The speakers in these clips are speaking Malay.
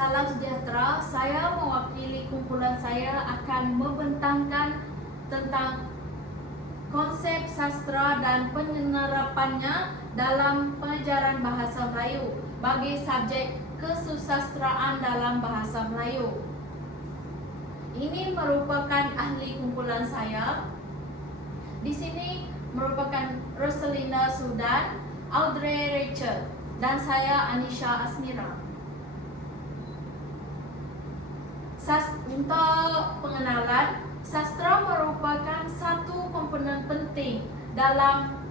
Salam sejahtera, saya mewakili kumpulan saya akan membentangkan tentang konsep sastra dan penerapannya dalam pengajaran bahasa Melayu bagi subjek kesusastraan dalam bahasa Melayu. Ini merupakan ahli kumpulan saya. Di sini merupakan Rosalinda Sudan, Audrey Rachel, dan saya Anisha Asmira. Untuk pengenalan, sastra merupakan satu komponen penting dalam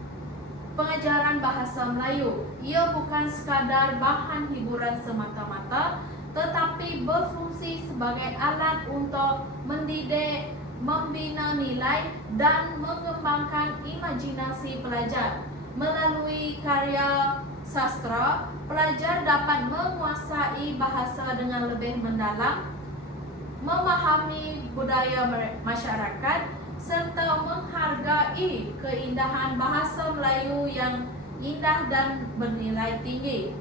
pengajaran bahasa Melayu. Ia bukan sekadar bahan hiburan semata-mata, tetapi berfungsi sebagai alat untuk mendidik, membina nilai, dan mengembangkan imajinasi pelajar. Melalui karya sastra, pelajar dapat menguasai bahasa dengan lebih mendalam, memahami budaya masyarakat, serta menghargai keindahan bahasa Melayu yang indah dan bernilai tinggi.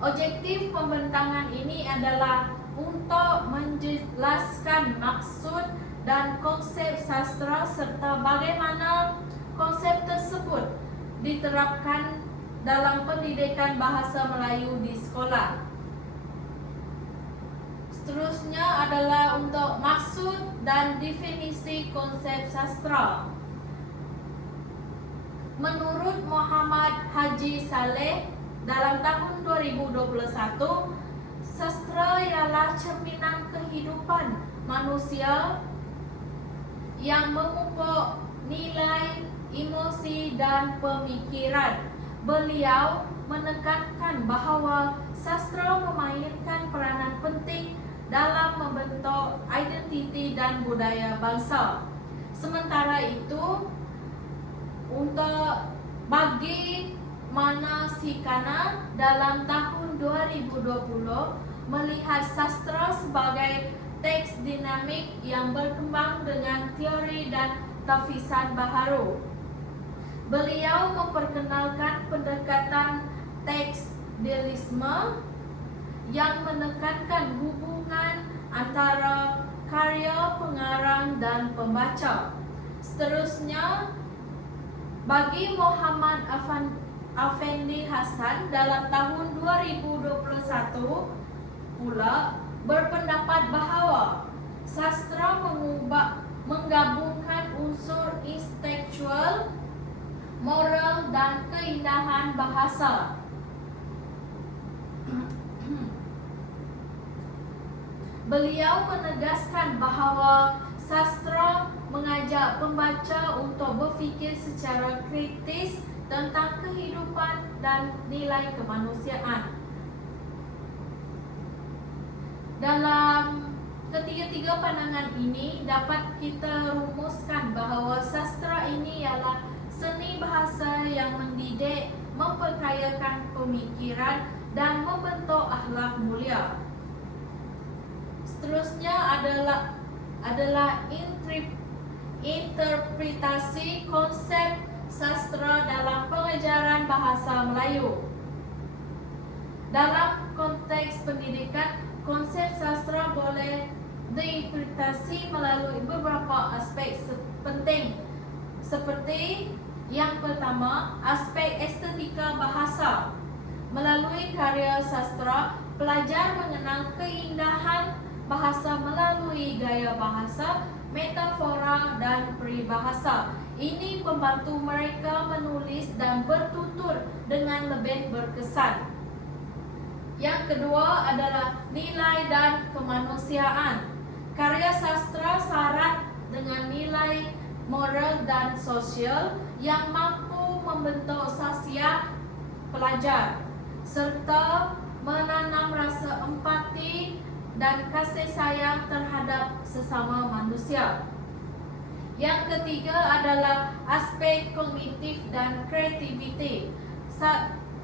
Objektif pembentangan ini adalah untuk menjelaskan maksud dan konsep sastra serta bagaimana konsep tersebut diterapkan dalam pendidikan bahasa Melayu di sekolah. Seterusnya adalah untuk maksud dan definisi konsep sastra. Menurut Muhammad Haji Saleh, dalam tahun 2021, sastra ialah cerminan kehidupan manusia yang memupuk nilai, emosi, dan pemikiran. Beliau menekankan bahawa sastra memainkan peranan penting dalam membentuk identiti dan budaya bangsa. Sementara itu, untuk bagi Manasikana dalam tahun 2020 melihat sastra sebagai teks dinamik yang berkembang dengan teori dan tafisan baharu. Beliau memperkenalkan pendekatan tekstualisme yang menekankan hubungan antara karya pengarang dan pembaca. Seterusnya, bagi Muhammad Afendi Hasan dalam tahun 2021 pula berpendapat bahawa sastra menggabungkan unsur intelektual, moral, dan keindahan bahasa. Beliau menegaskan bahawa sastra mengajak pembaca untuk berfikir secara kritis tentang kehidupan dan nilai kemanusiaan. Dalam ketiga-tiga pandangan ini dapat kita rumuskan bahawa sastra ini ialah seni bahasa yang mendidik, memperkayakan pemikiran, dan membentuk akhlak mulia. Seterusnya adalah interpretasi konsep sastra dalam pengajaran bahasa Melayu. Dalam konteks pendidikan, konsep sastra boleh diinterpretasi melalui beberapa aspek penting, seperti yang pertama, aspek estetika bahasa. Melalui karya sastra, pelajar mengenal keindahan bahasa melalui gaya bahasa, metafora, dan peribahasa. Ini membantu mereka menulis dan bertutur dengan lebih berkesan. Yang kedua adalah nilai dan kemanusiaan. Karya sastra syarat dengan nilai moral dan sosial yang mampu membentuk khasiat pelajar serta menanam rasa empati dan kasih sayang terhadap sesama manusia. Yang ketiga adalah aspek kognitif dan kreativiti.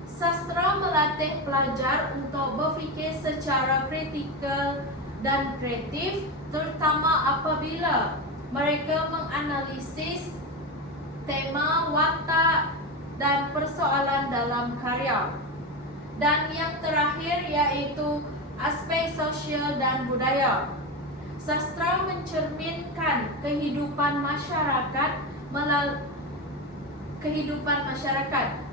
Sastra melatih pelajar untuk berfikir secara kritikal dan kreatif, terutama apabila mereka menganalisis tema, watak, dan persoalan dalam karya. Dan yang terakhir yaitu aspek sosial dan budaya. Sastra mencerminkan kehidupan masyarakat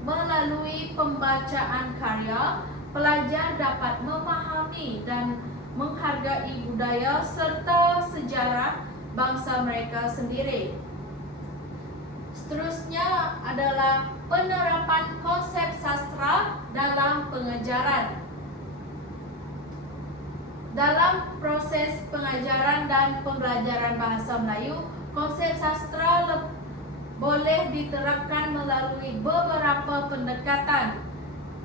melalui pembacaan karya. Pelajar dapat memahami dan menghargai budaya serta sejarah bangsa mereka sendiri. Seterusnya adalah penerapan konsep sastra dalam pengajaran. Dalam proses pengajaran dan pembelajaran bahasa Melayu, konsep sastra boleh diterapkan melalui beberapa pendekatan.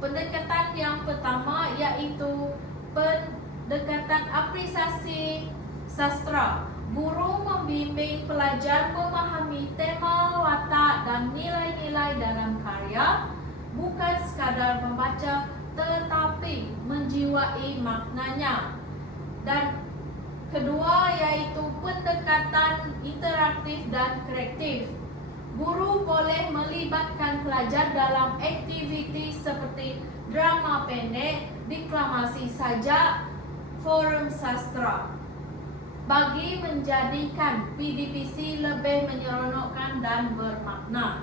Pendekatan yang pertama iaitu pendekatan apresiasi sastra. Guru membimbing pelajar memahami tema, watak dan nilai-nilai dalam karya, bukan sekadar membaca tetapi menjiwai maknanya. Dan kedua yaitu pendekatan interaktif dan kreatif. Guru boleh melibatkan pelajar dalam aktiviti seperti drama pendek, deklamasi sajak, forum sastra, bagi menjadikan PDPC lebih menyeronokkan dan bermakna.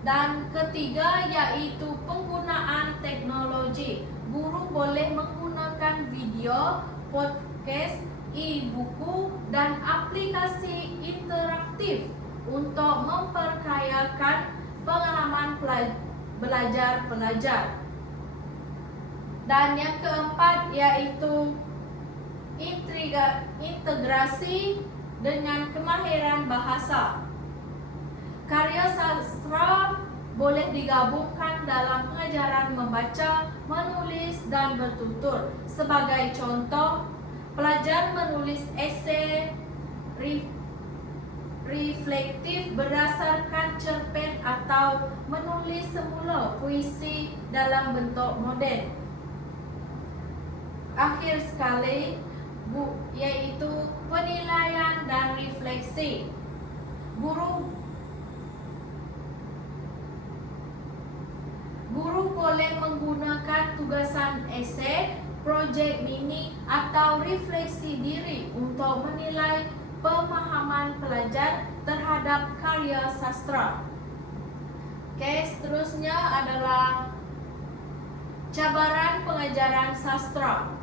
Dan ketiga yaitu penggunaan teknologi. Guru boleh menggunakan video, podcast, e-buku dan aplikasi interaktif untuk memperkayakan pengalaman belajar pelajar. Dan yang keempat yaitu integrasi dengan kemahiran bahasa. Karya sastra boleh digabungkan dalam pengajaran membaca, menulis dan bertutur. Sebagai contoh, pelajar menulis esei reflektif berdasarkan cerpen atau menulis semula puisi dalam bentuk moden. Akhir sekali yaitu penilaian dan refleksi. Guru boleh menggunakan tugasan esei, projek mini atau refleksi diri untuk menilai pemahaman pelajar terhadap karya sastra. Seterusnya adalah cabaran pengajaran sastra.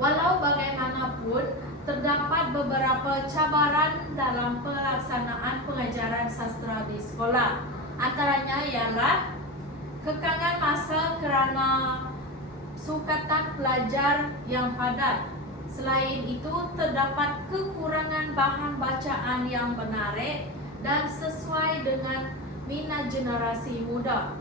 Walau bagaimanapun, terdapat beberapa cabaran dalam pelaksanaan pengajaran sastra di sekolah. Antaranya ialah kekangan masa kerana sukatan pelajar yang padat. Selain itu, terdapat kekurangan bahan bacaan yang menarik dan sesuai dengan minat generasi muda.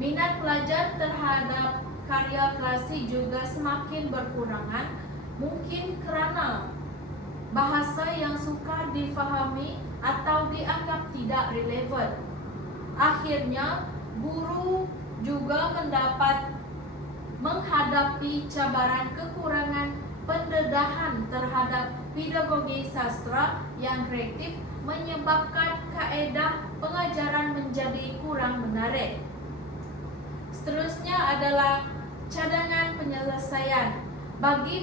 Minat pelajar terhadap karya klasik juga semakin berkurangan, mungkin kerana bahasa yang sukar difahami atau dianggap tidak relevan. Akhirnya, guru juga menghadapi cabaran kekurangan pendedahan terhadap pedagogi sastra yang kreatif, menyebabkan kaedah pengajaran menjadi kurang menarik. Seterusnya adalah cadangan penyelesaian. Bagi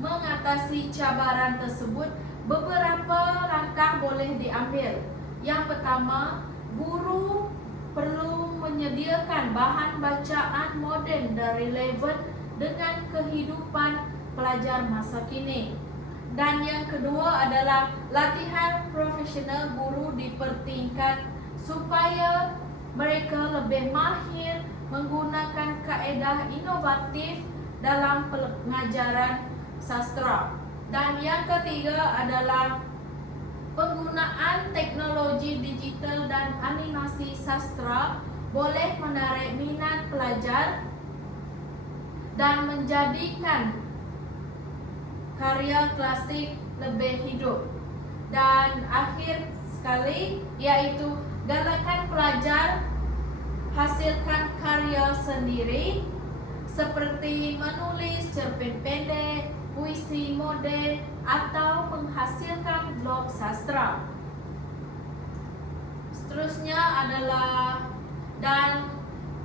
mengatasi cabaran tersebut, beberapa langkah boleh diambil. Yang pertama, guru perlu menyediakan bahan bacaan moden dan relevan dengan kehidupan pelajar masa kini. Dan yang kedua adalah latihan profesional guru dipertingkat supaya mereka lebih mahir menggunakan kaedah inovatif dalam pengajaran sastra. Dan yang ketiga adalah penggunaan teknologi digital dan animasi sastra boleh menarik minat pelajar dan menjadikan karya klasik lebih hidup. Dan akhir sekali yaitu galakan pelajar hasilkan karya sendiri seperti menulis cerpen pendek, puisi moden atau menghasilkan blog sastra. Seterusnya adalah dan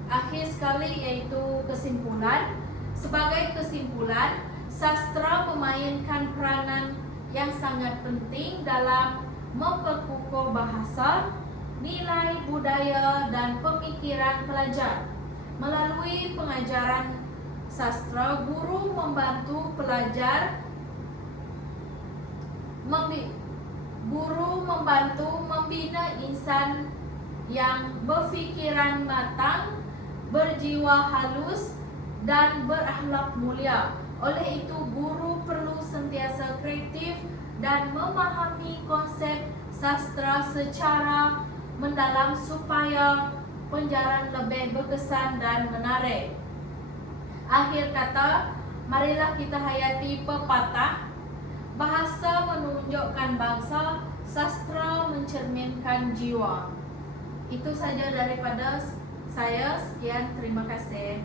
akhir sekali yaitu kesimpulan. Sebagai kesimpulan, sastra memainkan peranan yang sangat penting dalam memperkukuh bahasa, nilai budaya, dan pemikiran pelajar. Melalui pengajaran sastra, guru membantu pelajar membina insan yang berfikiran matang, berjiwa halus, dan berakhlak mulia. Oleh itu, guru perlu sentiasa kreatif dan memahami konsep sastra secara mendalam supaya pengajaran lebih berkesan dan menarik. Akhir kata, marilah kita hayati pepatah, bahasa menunjukkan bangsa, sastra mencerminkan jiwa. Itu saja daripada saya. Sekian, terima kasih.